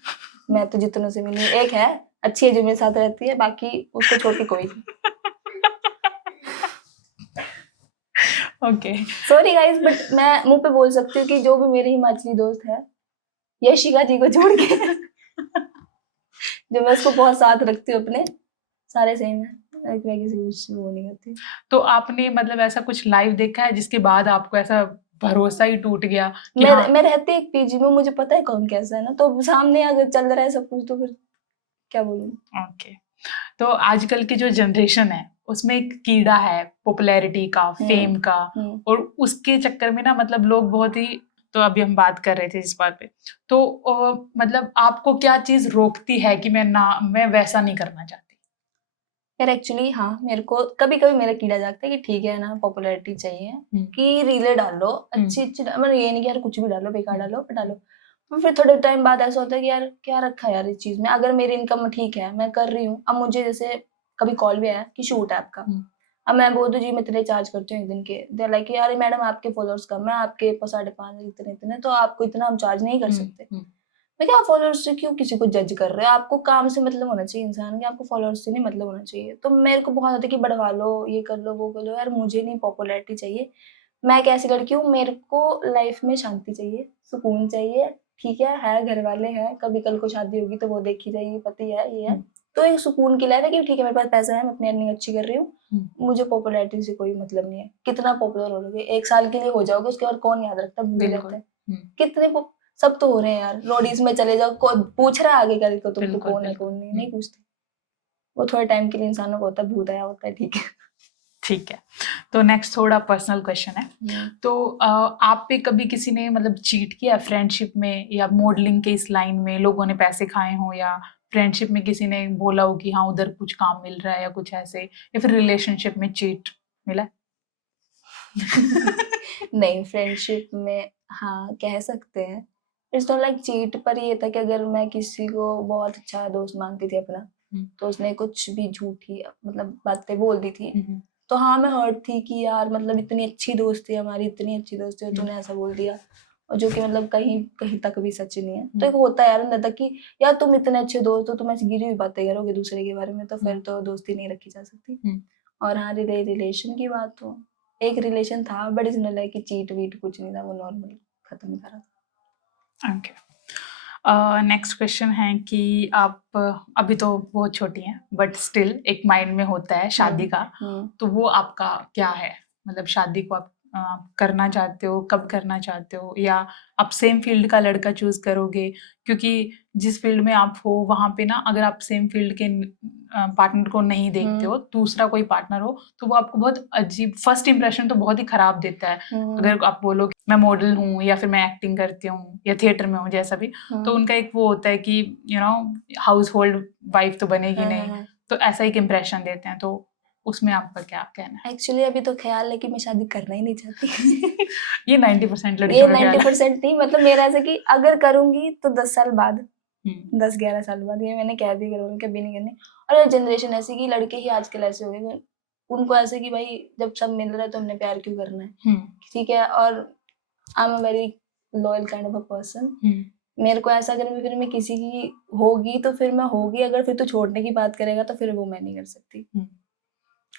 मैं तो जितनों से मिली, एक है अच्छी है जो मेरे साथ रहती है, बाकी उसको छोड़ के कोई नहीं। ओके, सॉरी गाइस, बट मैं मुंह पे बोल सकती हूँ कि जो भी मेरे हिमाचली दोस्त है, यशिका जी को छोड़ के जो मैं उसको बहुत साथ रखती हूँ अपने, सारे सेम है, मैं किसी कुछ वो नहीं करती। तो आपने मतलब ऐसा कुछ लाइव देखा है जिसके बाद आपको ऐसा भरोसा ही टूट गया कि मैं रहती एक पीजी में, मुझे पता है कौन कैसा है ना, तो सामने अगर चल रहा है सब कुछ तो फिर क्या बोलूं। ओके। तो आजकल की जो जनरेशन है उसमें एक कीड़ा है पॉपुलैरिटी का, फेम का, और उसके चक्कर में ना मतलब लोग बहुत ही, तो अभी हम बात कर रहे थे इस बात पे, तो मतलब आपको क्या चीज रोकती है कि मैं वैसा नहीं करना चाहती? यार एक्चुअली हाँ, मेरे को कभी कभी मेरा कीड़ा जागता है कि ठीक है ना, पॉपुलैरिटी चाहिए कि रीले डालो अच्छी अच्छी, मतलब ये नहीं कि यार कुछ भी डालो, बेकार डालो। तो फिर थोड़े टाइम बाद ऐसा होता है कि यार क्या रखा है यार इस चीज में, अगर मेरी इनकम ठीक है, मैं कर रही हूँ, अब मुझे जैसे कभी कॉल भी आया कि शूट है आपका, अब मैं बोल दूं जी मैं इतने चार्ज करती हूँ एक दिन के, दे लाइक यार मैडम आपके फॉलोअर्स कम है, आपके 5.5 इतने, तो आपको इतना हम चार्ज नहीं कर सकते। मैं क्या, फॉलोअर्स से क्यों किसी को जज कर रहे हो, आपको काम से मतलब होना चाहिए इंसान के, आपको फॉलोअर्स से नहीं मतलब होना चाहिए। तो मेरे को बहुत होता है कि बढ़वा लो, ये कर लो, वो कर लो, यार मुझे नहीं पॉपुलैरिटी चाहिए। मैं एक ऐसी लड़की हूँ, मेरे को लाइफ में शांति चाहिए, सुकून चाहिए, ठीक है घर वाले हैं, कभी कल को शादी होगी तो वो देखी जाएगी, पति है, ये है, तो एक सुकून की लाइफ है कि ठीक है मेरे पास पैसा है, मैं अपनी अर्निंग अच्छी कर रही हूँ, मुझे पॉपुलैरिटी से कोई मतलब नहीं है। कितना पॉपुलर हो लोगे, 1 साल के लिए हो जाओगे, उसके बाद कौन याद रखता, भूल जाता है। कितने सब तो हो रहे हैं यार, रोडीज में चले जाओ, कोई पूछ रहा है आगे कल को तुमको कौन है कौन नहीं पूछते, वो थोड़े टाइम के लिए इंसानों को होता है, भूत आया होता है, ठीक है। तो नेक्स्ट थोड़ा पर्सनल क्वेश्चन है, तो आप पे कभी किसी ने मतलब चीट किया फ्रेंडशिप में, या मॉडलिंग के इस लाइन में लोगों ने पैसे खाए हो, या फ्रेंडशिप में किसी ने बोला हो कि हाँ उधर कुछ काम मिल रहा है या कुछ ऐसे, या फिर रिलेशनशिप में चीट मिला? नहीं, फ्रेंडशिप में हाँ कह सकते हैं, इट्स नॉट लाइक चीट, पर ये था कि अगर मैं किसी को बहुत अच्छा दोस्त मानती थी अपना, तो उसने कुछ भी झूठी मतलब बातें बोल दी थी, तो हाँ मैं हर्ट थी कि यार मतलब इतनी अच्छी दोस्त थी हमारी, इतनी अच्छी दोस्त थी, और तूने ऐसा बोल दिया, और जो कि मतलब कहीं कहीं तक भी सच नहीं है। तो एक होता है यार अंदर तक कि यार तुम इतने अच्छे दोस्त हो, तुम ऐसी गिरी हुई बातें करोगे दूसरे के बारे में, तो फिर तो दोस्ती नहीं रखी जा सकती। और हाँ रिलेशन की बात, तो एक रिलेशन था बट इसमें लाइक कि चीट वीट कुछ नहीं था, वो नॉर्मल खत्म करा था। ओके। नेक्स्ट क्वेश्चन है कि आप अभी तो बहुत छोटी हैं बट स्टिल एक माइंड में होता है शादी का, तो वो आपका क्या है? मतलब शादी को आप करना चाहते हो, कब करना चाहते हो, या आप सेम फील्ड का लड़का चूज करोगे? क्योंकि जिस फील्ड में आप हो वहाँ पे ना, अगर आप सेम फील्ड के पार्टनर को नहीं देखते हो, दूसरा कोई पार्टनर हो, तो वो आपको बहुत अजीब, फर्स्ट इंप्रेशन तो बहुत ही खराब देता है। अगर आप बोलो कि मैं मॉडल हूँ या फिर मैं एक्टिंग करती हूँ या थिएटर में हूँ, जैसा भी, तो उनका एक वो होता है कि हाउस होल्ड वाइफ तो बनेगी नहीं, तो ऐसा एक इम्प्रेशन देते हैं। तो उसमें आपका क्या कहना है? एक्चुअली अभी तो ख्याल है कि मैं शादी करना ही नहीं चाहती। ये 90% लड़कियों का ख्याल है। 90% नहीं, मतलब मेरा ऐसा कि अगर करूंगी तो 10 साल बाद, 10-11 साल बाद, ये मैंने कह दी करूंगी, कभी नहीं करनी। और जनरेशन ऐसी कि लड़के ही आजकल ऐसे हो गए, उनको ऐसे कि भाई जब सब मिल रहा है तो हमने प्यार क्यों करना है, ठीक है। और I am a very loyal kind of a person. मेरे को ऐसा अगर फिर मैं किसी की होगी तो फिर मैं होगी, अगर फिर तो छोड़ने की बात करेगा तो फिर वो मैं नहीं कर सकती।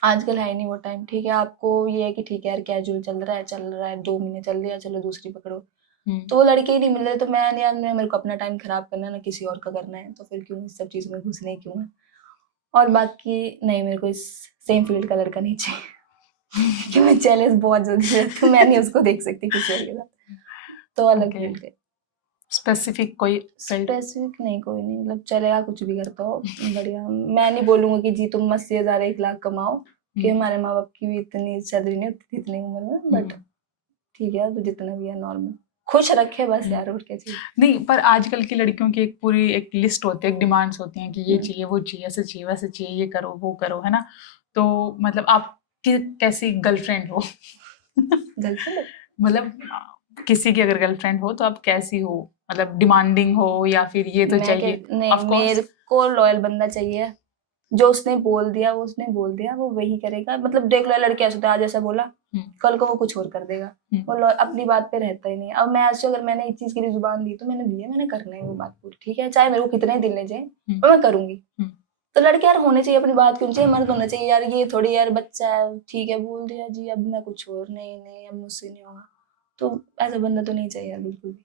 आजकल है नहीं वो टाइम, ठीक है। आपको ये है कि ठीक है यार कैजुअल चल रहा है 2 महीने चल रहा है, चलो दूसरी पकड़ो। तो वो लड़के ही नहीं मिल रहे, तो मैं यार मेरे को अपना टाइम खराब करना है ना किसी और का करना है, तो फिर क्यों इस सब चीज में घुसने क्यों है। और बाकी नहीं, मेरे को इस सेम फील्ड का लड़का नहीं चाहिए कि मैं जेलस बहुत जल्दी से, तो मैं नहीं उसको देख सकती किसी और के साथ, तो अलग फील्ड के। स्पेसिफिक कोई स्पेसिफिक नहीं, कोई नहीं, मतलब चलेगा कुछ भी करता हो बढ़िया। मैं नहीं बोलूंगा कि जी तुम 80,000 1 लाख कमाओ, कि हमारे माँ बाप की भी इतनी सैलरी नहीं होती इतनी उम्र में, बट ठीक है तो जितना भी है नॉर्मल, खुश रखे बस यार, और क्या चाहिए। नहीं, पर आजकल की लड़कियों की एक पूरी एक लिस्ट होती है, एक डिमांड्स होती हैं कि ये चाहिए, वो चाहिए, ऐसे चाहिए, वैसे चाहिए, ये करो, वो करो, है ना। तो मतलब आप कैसी गर्लफ्रेंड हो? गर्लफ्रेंड मतलब किसी की अगर गर्लफ्रेंड हो तो आप कैसी हो? मतलब डिमांडिंग हो या फिर ये तो चाहिए? नहीं, मेरे को लॉयल बंदा चाहिए, जो उसने बोल दिया वो वही करेगा। मतलब देख लो लड़के ऐसे होते हैं, आज ऐसा बोला कल को वो कुछ और कर देगा, वो अपनी बात पे रहता ही नहीं। अब मैं ऐसे अगर मैंने एक चीज के लिए जुबान दी तो मैंने दी है, मैंने करना है वो बात पूरी, ठीक है, चाहे मेरे को कितने दिल ले जाए और मैं करूंगी। तो लड़के यार होने चाहिए अपनी बात क्यों चाहिए, मर्द होना चाहिए यार, ये थोड़ी यार बच्चा है, ठीक है बोल दिया जी अब मैं कुछ और, नहीं अब मुझसे नहीं होगा, तो ऐसा बंदा तो नहीं चाहिए यार बिल्कुल भी।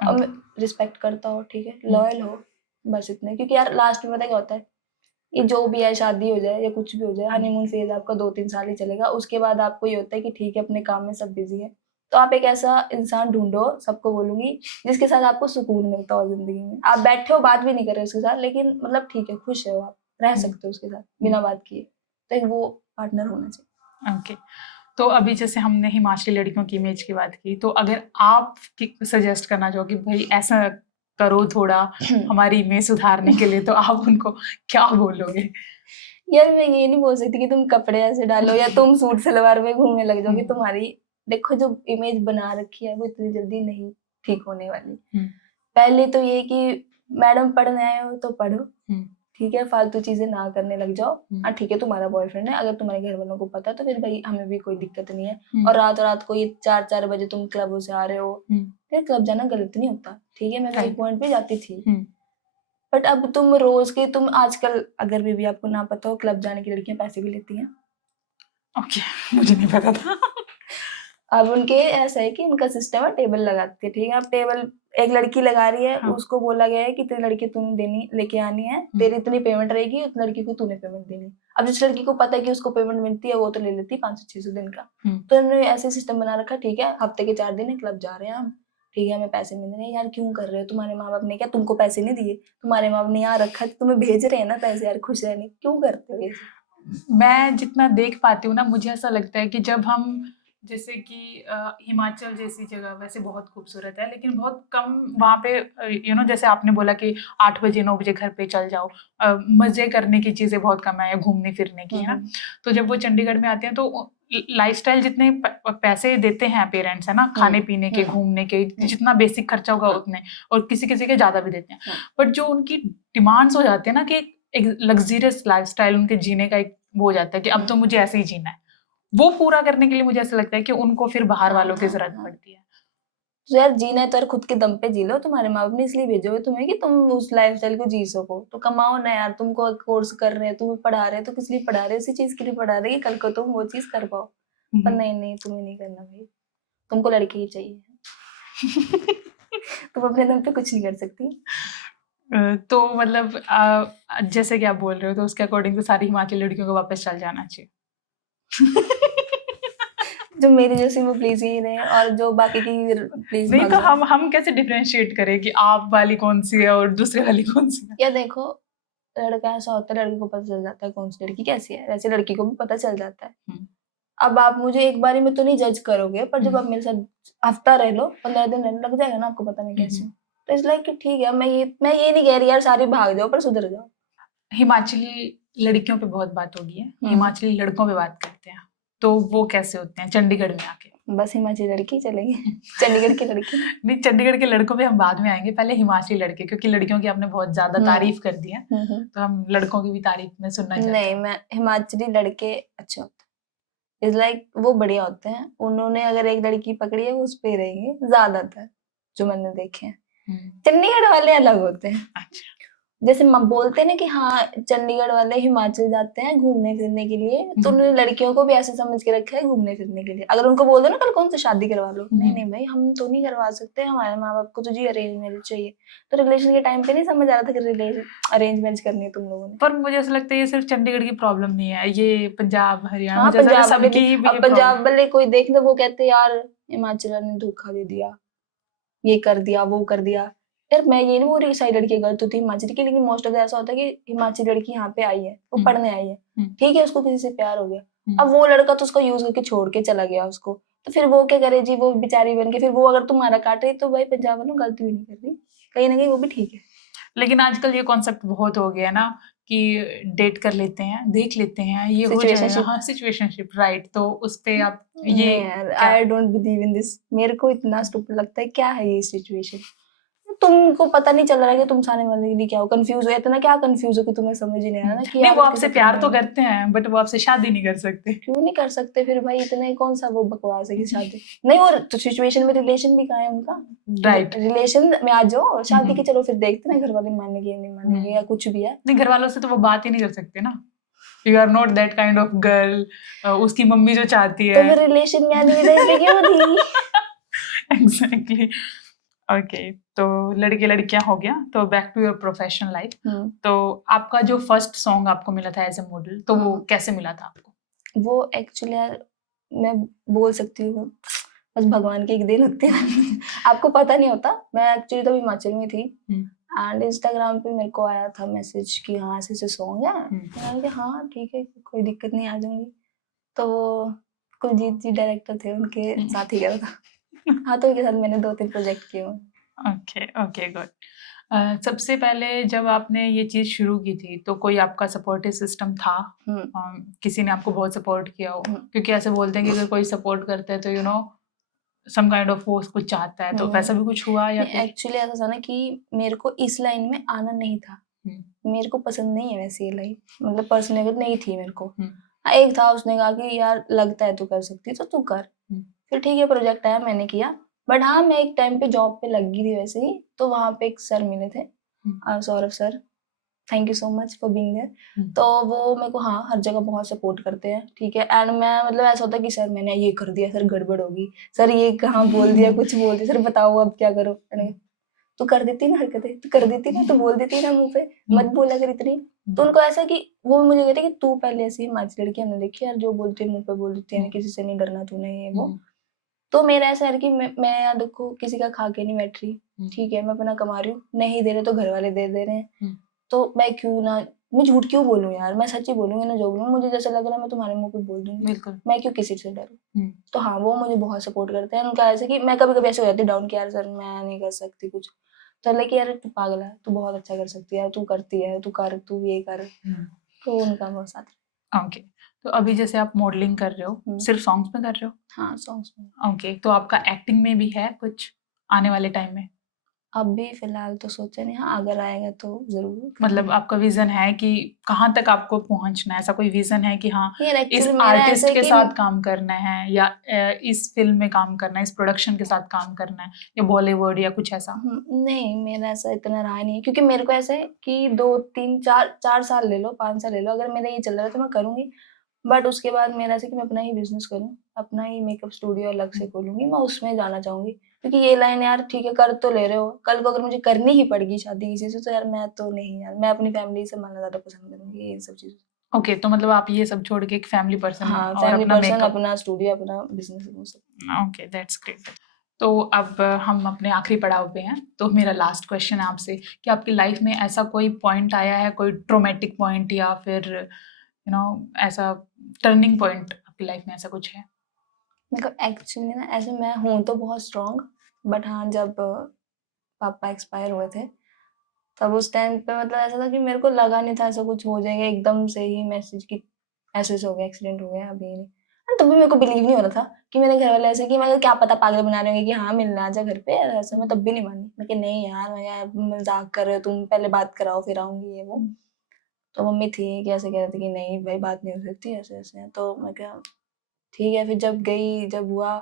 और रिस्पेक्ट करता हो, ठीक है, लॉयल हो, बस इतने। क्योंकि यार लास्ट में पता क्या होता है, ये जो भी है शादी हो जाए या कुछ भी हो जाए, हनीमून फेज आपका 2-3 साल ही चलेगा, उसके बाद आपको ये होता है कि ठीक है अपने काम में सब बिजी है, तो आप एक ऐसा इंसान ढूंढो, सबको बोलूंगी, जिसके साथ आपको सुकून मिलता हो जिंदगी में। आप बैठे हो बात भी नहीं कर रहे उसके साथ, लेकिन मतलब ठीक है खुश है, आप रह सकते हो उसके साथ बिना बात किए, तो एक वो पार्टनर होना चाहिए। ओके। तो अभी जैसे हमने हिमाचली लड़कियों की इमेज की बात की, तो अगर आप सजेस्ट करना चाहो कि भाई ऐसा करो थोड़ा हमारी इमेज सुधारने के लिए, तो आप उनको क्या बोलोगे? यार मैं ये नहीं बोल सकती कि तुम कपड़े ऐसे डालो या तुम सूट सलवार में घूमने लग जाओ, कि तुम्हारी देखो जो इमेज बना रखी है वो इतनी जल्दी नहीं ठीक होने वाली। पहले तो ये कि मैडम पढ़ने आए हो तो पढ़ो, ठीक है, फालतू चीजें ना करने लग जाओ। हाँ ठीक है तुम्हारा बॉयफ्रेंड है, अगर तुम्हारे घर वालों को पता है तो फिर भाई हमें भी कोई दिक्कत नहीं है। और रात को ये 4 बजे तुम क्लबों से आ रहे हो, फिर क्लब जाना गलत नहीं होता, ठीक है, मैं एक पॉइंट पे जाती थी, बट अब तुम रोज के, तुम आजकल अगर भी आपको ना पता हो, क्लब जाने की लड़कियां पैसे भी लेती हैं। ओके, मुझे नहीं पता था। अब उनके ऐसा है कि उनका सिस्टम है, टेबल लगाते हैं, ठीक है, अब टेबल एक लड़की लगा रही है, उसको बोला गया है कि तेरी लड़की तूने देनी लेके आनी है, तेरी इतनी पेमेंट रहेगी, उस लड़की को तूने पेमेंट देनी। अब जिस लड़की को पता है कि उसको पेमेंट मिलती है वो तो ले लेती है 500-600 दिन का, तो उन्होंने ऐसे सिस्टम बना रखा, ठीक है हफ्ते के 4 दिन है, क्लब जा रहे हैं हम, ठीक है हमें पैसे मिल रहे हैं। यार क्यों कर रहे हो, तुम्हारे माँ बाप ने क्या तुमको पैसे नहीं दिए, तुम्हारे माँ बाप ने यहाँ रखा तुम्हें भेज रहे हैं ना पैसे, यार खुश रहने क्यों करते हो ये? मैं जितना देख पाती हूँ ना, मुझे ऐसा लगता है कि जब हम जैसे कि हिमाचल जैसी जगह वैसे बहुत खूबसूरत है, लेकिन बहुत कम वहाँ पे जैसे आपने बोला कि 8 बजे 9 बजे घर पे चल जाओ, मजे करने की चीजें बहुत कम है, घूमने फिरने की, है ना। तो जब वो चंडीगढ़ में आते हैं तो लाइफस्टाइल जितने पैसे देते हैं पेरेंट्स, है ना, खाने पीने के, घूमने के, जितना बेसिक खर्चा होगा उतने, और किसी किसी के ज्यादा भी देते हैं, बट जो उनकी डिमांड्स हो जाते हैं ना कि एक लग्जरियस लाइफस्टाइल उनके जीने का एक वो हो जाता है कि अब तो मुझे ऐसे ही जीना है, वो पूरा करने के लिए मुझे ऐसा लगता है कि उनको फिर बाहर वालों की जरूरत पड़ती है। तो यार जीना है तो यार खुद के दम पे जी लो, तुम्हारे माँ बाप ने इसलिए भेजे हुए तुम्हें कि तुम उस लाइफस्टाइल को जी सको, तो कमाओ ना यार। तुमको कोर्स कर रहे हैं, तुम्हें पढ़ा रहे हैं, तो किस लिए पढ़ा रहे हैं, उसी चीज के लिए पढ़ा रहे हैं कि कल को तुम वो चीज कर पाओ। पर नहीं तुम्हें नहीं करना भाई, तुमको लड़की ही चाहिए। तुम अपने दम पे कुछ नहीं कर सकती। तो मतलब जैसे कि आप बोल रहे हो, तो उसके अकॉर्डिंग तो सारी हिमाचली लड़कियों को वापस चल जाना चाहिए। जो मेरी जैसी वो प्लीज ही रहे और जो बाकी की प्लीज नहीं भाग तो जाए। हम कैसे डिफरेंशिएट करें कि आप वाली कौन सी है और दूसरे वाली कौन सी है? या देखो, लड़का ऐसा होता है, लड़की को पता चल जाता है कौन सी लड़की कैसी है, वैसे लड़की को भी पता चल जाता है। अब आप मुझे एक बारी में तो नहीं जज करोगे, पर जब आप मेरे साथ हफ्ता रह लो, 15 दिन रहने लग जाएगा ना, आपको पता नहीं कैसे। तो इसलिए कि ठीक है, मैं ये नहीं कह रही यार सारी भाग जाओ, पर सुधर जाओ। हिमाचली लड़कियों पे बहुत बात होगी है, हिमाचली लड़कों पे बात करते हैं, तो वो कैसे होते हैं चंडीगढ़ में आके? बस हिमाचली लड़की चलेंगे। चंडीगढ़ की लड़की नहीं, चंडीगढ़ के लड़कों पे हम बाद में आएंगे, पहले हिमाचली लड़के, क्योंकि लड़कियों की आपने बहुत ज्यादा तारीफ कर दी है, तो हम लड़कों की भी तारीफ में सुनना चाहते हैं। नहीं, मैं हिमाचली लड़के अच्छे होते हैं, इज लाइक वो बढ़िया होते हैं। उन्होंने अगर एक लड़की पकड़ी है वो उस पे रहेंगे ज्यादातर, जो मैंने देखे हैं। चंडीगढ़ वाले अलग होते हैं। अच्छा। जैसे बोलते हैं ना कि हाँ चंडीगढ़ वाले हिमाचल जाते हैं घूमने फिरने के लिए, तो उन्होंने लड़कियों को भी ऐसे समझ के रखा है घूमने फिरने के लिए। अगर उनको बोल दो ना कल कौन से शादी करवा लो, नहीं नहीं भाई हम तो नहीं करवा सकते, हमारे माँ बाप को तो जी अरेंज मैरिज चाहिए। तो रिलेशन के टाइम पे नहीं समझ आ रहा था कि अरेंज मैरिज करनी है तुम लोगों ने। पर मुझे ऐसा लगता है ये सिर्फ चंडीगढ़ की प्रॉब्लम नहीं है, ये पंजाब हरियाणा हाँ, मुझे ऐसा लगता है पंजाब वाले सबकी भी अब पंजाब वाले कोई देख लो वो कहते यार हिमाचल ने धोखा दे दिया, ये कर दिया वो कर दिया। यार मैं ये नहीं बोल रही सारी लड़की गलत होती है हिमाचली की, लेकिन मोस्ट ऑफ ऐसा होता है कि हिमाचली लड़की यहाँ पे आई है, वो पढ़ने आई है, ठीक है, उसको किसी से प्यार हो गया, अब वो लड़का तो उसको यूज करके छोड़ के चला गया उसको, तो फिर वो क्या करे जी, वो बेचारी बन के फिर वो अगर तुम्हारा काट रही तो भाई पंजाब वालों गलती भी नहीं कर रही, कहीं ना कहीं वो भी ठीक है। लेकिन आजकल ये कॉन्सेप्ट बहुत हो गया ना कि डेट कर लेते हैं, देख लेते हैं, ये हो जाएगा, हाँ सिचुएशनशिप, राइट, तो उस पे आप ये I don't believe in this, मेरे को इतना स्टूपिड लगता है, क्या है ये सिचुएशन, तुमको पता नहीं चल रहा है कि तुम सामने वाले के लिए क्या हो, कंफ्यूज हो, इतना क्या कंफ्यूज हो कि तुम्हें समझ ही नहीं आ रहा ना कि नहीं, वो आपसे प्यार तो करते हैं बट वो आपसे शादी नहीं कर सकते। क्यों नहीं कर सकते फिर भाई, इतना कौन सा वो बकवास है कि शादी नहीं, और तो सिचुएशन में रिलेशन भी कहाँ है उनका, राइट, रिलेशन में आ जाओ, शादी की चलो फिर देखते ना घर वाले मानेंगे नहीं मानेंगे या कुछ भी है। नहीं, घर वालों से तो वो बात ही नहीं कर सकते ना, you are not that kind of girl, उसकी मम्मी जो चाहती है तो फिर रिलेशन में आने की क्यों थी। एग्जैक्टली। ओके, तो लड़के लड़कियां हो गया, तो back to your professional life. तो आपका जो फर्स्ट सॉन्ग आपको मिला था एज ए मॉडल, तो वो कैसे मिला था आपको? वो एक्चुअली यार मैं बोल सकती हूँ बस भगवान की एक दिन होती है। आपको पता नहीं होता, मैं एक्चुअली तो हिमाचल में थी एंड इंस्टाग्राम पे मेरे को आया था मैसेज कि हाँ ऐसे सॉन्ग है, मैंने कहा हाँ ठीक है कोई दिक्कत नहीं आ जाऊंगी। तो कुलजीत जी डायरेक्टर थे, उनके साथ ही करा था। हाँ, तो उनके साथ मैंने 2-3 प्रोजेक्ट किए। Okay okay good. सबसे पहले जब आपने ये चीज शुरू की थी तो कोई आपका सपोर्टिव सिस्टम था? किसी ने आपको बहुत सपोर्ट किया हो? क्योंकि ऐसे बोलते हैं कि अगर कोई सपोर्ट करता है तो you know some kind of वो कुछ चाहता है, तो वैसा भी कुछ हुआ या फिर? एक्चुअली ऐसा था ना कि मेरे को इस लाइन में आना नहीं था, मेरे को पसंद नहीं है वैसे ये लाइन, मतलब पर्सनली नहीं थी मेरे को। एक था उसने कहा कि यार लगता है तू कर सकती तो तू कर, फिर ठीक है प्रोजेक्ट आया मैंने किया। बट हाँ मैं एक टाइम पे जॉब पे लग गई थी वैसे ही, तो वहाँ पे एक सर मिले थे, Saurabh sir, thank you so much for being there. तो वो मेरे को हाँ हर जगह बहुत सपोर्ट करते हैं, ठीक है। एंड मैं मतलब ऐसा होता है कि सर मैंने ये कर दिया, सर गड़बड़ होगी, सर ये कहाँ बोल दिया, कुछ बोल दिया, सर बताओ अब क्या करो। तू कर देती ना हरकतें, तू कर देती ना, तू बोल देती ना मुंह पे, मत बोला कर इतनी। तो उनको ऐसा कि वो मुझे कहते कि तू पहले ऐसी हिमाचली लड़की हमने देखी यार, जो बोलती है मुंह पे बोल देती है, किसी से नहीं डरना तूने, ये वो। तो मेरा ऐसा है कि मैं यार देखो किसी का खा के नहीं बैठ रही, ठीक है, मैं अपना कमा रही हूँ, नहीं दे रहे तो घर वाले दे रहे हैं, तो मैं क्यों ना, मैं झूठ क्यों बोलूं यार, मैं सच्ची बोलूंगी ना, जो बोलूं मुझे जैसा लग रहा है मैं तुम्हारे मुंह पे बोल दूंगी, बिल्कुल, मैं क्यों किसी से डरूं। तो हाँ वो मुझे बहुत सपोर्ट करते हैं। उनका ऐसा कि मैं कभी कभी ऐसे हो जाती डाउन कि यार सर मैं नहीं कर सकती कुछ, तो लेकिन यार तू पागल है, तू बहुत अच्छा कर सकती है, तू करती है, तू कर, तू ये कर, तो उनका बहुत साथ। ओके, तो अभी जैसे आप मॉडलिंग कर रहे हो, सिर्फ सॉन्ग्स में कर रहे हो? हाँ सॉन्ग्स में। ओके, तो आपका एक्टिंग में भी है कुछ आने वाले टाइम में? अभी फिलहाल तो सोचा नहीं, हाँ अगर आएगा तो जरूर। मतलब आपका विजन है कि कहाँ तक आपको पहुँचना है, ऐसा कोई विजन है कि हाँ इस मेरा आर्टिस्ट के साथ काम करना है, या इस फिल्म में काम करना है, इस प्रोडक्शन के साथ काम करना है, या बॉलीवुड या कुछ ऐसा? नहीं मेरा ऐसा इतना रहा नहीं है, क्योंकि मेरे को ऐसा है कि 2-3-4 साल ले लो, 5 साल ले लो, अगर मेरा ये चल रहा है तो मैं करूंगी। बट उसके बाद मेरा ऐसा कि मैं अपना ही बिजनेस करूँ, अपना ही मेकअप स्टूडियो अलग से खोलूंगी, मैं उसमें जाना चाहूंगी, क्योंकि ये लाइन यार ठीक है कर तो ले रहे हो, कल को अगर मुझे करनी ही पड़ेगी शादी किसी से तो यार मैं तो नहीं, यार मैं अपनी फैमिली से मिलना ज्यादा पसंद करूंगी ये सब चीजें। ओके, तो मतलब आप ये सब छोड़ के एक फैमिली पर्सन हाँ, और फैमिली अपना पर्सन, मेकअप। अपना स्टूडियो, अपना बिजनेस, वो सब। Okay, that's great. तो अब हम अपने आखिरी पड़ाव पे हैं, तो मेरा लास्ट क्वेश्चन है आपसे कि आपकी लाइफ में ऐसा कोई पॉइंट आया है, कोई ट्रोमेटिक पॉइंट या फिर ऐसा टर्निंग पॉइंट आपकी लाइफ में, ऐसा कुछ है? मेरे को एक्चुअली ना ऐसे मैं हूँ तो बहुत स्ट्रांग, बट हाँ जब पापा एक्सपायर हुए थे तब उस टाइम पे मतलब ऐसा था कि मेरे को लगा नहीं था ऐसा कुछ हो जाएगा एकदम से ही मैसेज की ऐसे हो गया, एक्सीडेंट हो गया अभी नहीं। तब भी मेरे को बिलीव नहीं हो रहा था कि मेरे घर वाले ऐसे कि मैं क्या पता पागल बना रहे होंगे कि हाँ मिलने आ जा घर पे, ऐसा मैं तब भी नहीं मानी। मैं कि नहीं यार, मैं यार मजाक कर रहे हो तुम, पहले बात कराओ फिर आऊंगी ये वो। तो मम्मी थी कि ऐसे कह रही थी कि नहीं भाई बात नहीं हो सकती ऐसे ऐसे, तो मैं क्या ठीक है। फिर जब गई, जब हुआ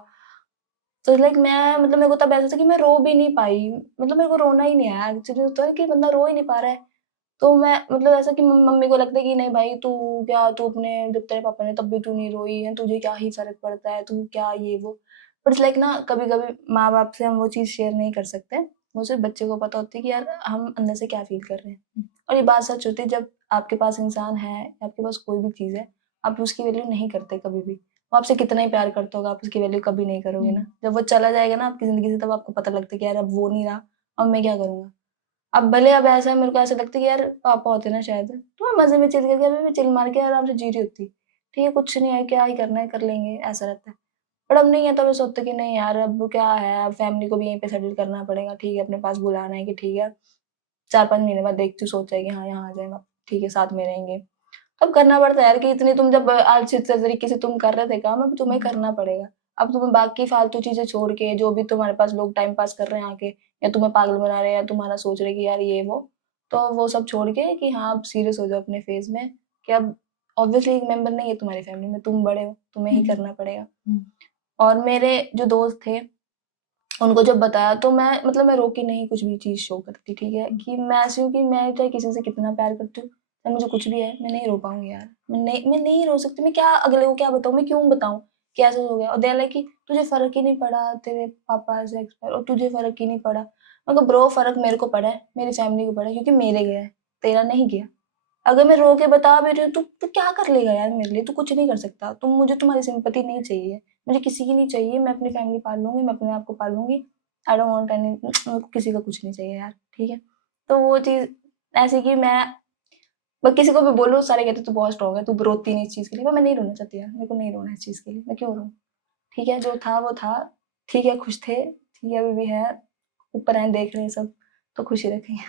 तो लाइक मैं मतलब मेरे को तब ऐसा था कि मैं रो भी नहीं पाई, मतलब मेरे को रोना ही नहीं आया एक्चुअली। होता है कि बंदा रो ही नहीं पा रहा है, तो मैं मतलब ऐसा कि मम्मी को लगता है कि नहीं भाई तू क्या, तू अपने जब तेरे पापा ने तब भी तू नहीं रोई है, तुझे क्या ही फर्क पड़ता है, तू क्या ये वो। बट इट्स लाइक ना कभी कभी माँ बाप से हम वो चीज़ शेयर नहीं कर सकते, वो सिर्फ बच्चे को पता होती है कि यार हम अंदर से क्या फील कर रहे हैं। और ये बात सच होती है, जब आपके पास इंसान है, आपके पास कोई भी चीज़ है, आप उसकी वैल्यू नहीं करते कभी भी। वो आपसे कितना ही प्यार करता होगा, आप उसकी वैल्यू कभी नहीं करोगे ना। जब वो चला जाएगा ना आपकी जिंदगी से, तब आपको पता लगता है कि यार अब वो नहीं रहा, अब मैं क्या करूंगा। अब भले अब ऐसा है, मेरे को ऐसा लगता है कि यार पापा होते ना शायद तो मैं मजे में चिल करके अभी मैं चिल मार के आराम से जी रही होती, ठीक है कुछ नहीं है, क्या ही करना है कर लेंगे, ऐसा रहता है। पर अब नहीं है, तो मैं सोचती कि नहीं यार अब क्या है, अब फैमिली को भी यहीं पे सेटल करना पड़ेगा, ठीक है अपने पास बुलाना है कि ठीक है 4-5 महीने बाद देखती हूँ, सोचा है कि हाँ यहाँ आ जाएगा, ठीक है साथ में रहेंगे। अब करना पड़ता है यार कि इतनी तुम जब आज इस तरीके से तुम कर रहे थे काम, अब तुम्हें करना पड़ेगा। अब तुम्हें बाकी फालतू चीजें छोड़ के, जो भी तुम्हारे पास लोग टाइम पास कर रहे हैं आके, या तुम्हें पागल बना रहे हैं, या तुम्हारा सोच रहे हैं कि यार ये वो, तो वो सब छोड़ के कि हाँ अब सीरियस हो जाओ अपने फेज में, कि अब ऑब्वियसली एक मेंबर नहीं है तुम्हारी फैमिली में, तुम बड़े हो, तुम्हें ही करना पड़ेगा। और मेरे जो दोस्त थे उनको जब बताया तो मैं मतलब मैं रो के नहीं कुछ भी चीज शो करती, ठीक है कि मैं ऐसी हूँ कि मैं चाहे किसी से कितना प्यार करती हूँ, चाहे मुझे कुछ भी है, मैं नहीं रो पाऊंगी यार, मैं नहीं रो सकती। मैं क्या अगले को क्या बताऊँ, मैं क्यों बताऊँ कि ऐसा हो गया। और दे लाइक कि तुझे फर्क ही नहीं पड़ा, तेरे पापा ऐसे एक्सपायर और तुझे फर्क ही नहीं पड़ा। मैं कहा ब्रो फर्क मेरे को पड़ा है, मेरी फैमिली को पड़ा है, क्योंकि मेरे गया है, तेरा नहीं गया। अगर मैं रो के बता भी रही हूँ तू क्या कर लेगा यार मेरे लिए, तू कुछ नहीं कर सकता। तुम मुझे तुम्हारी सिंपैथी नहीं चाहिए, मुझे किसी की नहीं चाहिए, मैं अपनी फैमिली पाल लूंगी, मैं अपने आप को पाल लूंगी। आई डोंट वांट एनी, मेरे को किसी का कुछ नहीं चाहिए यार, ठीक है। तो वो चीज ऐसी कि मैं किसी को भी बोलूँ सारे कहते तू बहुत स्ट्रॉन्ग है, तू रोती नहीं इस चीज के लिए, पर मैं नहीं रोना चाहती यार, मेरे को नहीं रोना इस चीज के लिए, मैं क्यों रो। ठीक है जो था वो था, ठीक है खुश थे, ठीक है अभी भी है, ऊपर आए देख रहे हैं सब, तो खुशी रखेंगे।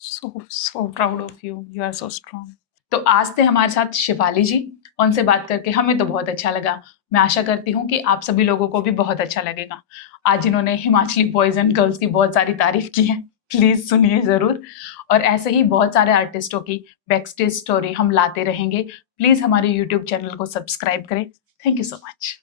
so proud of you, you are so strong। तो आज थे हमारे साथ शिवाली जी, उनसे बात करके हमें तो बहुत अच्छा लगा। मैं आशा करती हूँ कि आप सभी लोगों को भी बहुत अच्छा लगेगा। आज इन्होंने हिमाचली बॉयज एंड गर्ल्स की बहुत सारी तारीफ की है, प्लीज सुनिए जरूर। और ऐसे ही बहुत सारे आर्टिस्टों की बैक स्टेज स्टोरी हम लाते रहेंगे। प्लीज हमारे यूट्यूब चैनल को सब्सक्राइब करें। Thank you so much.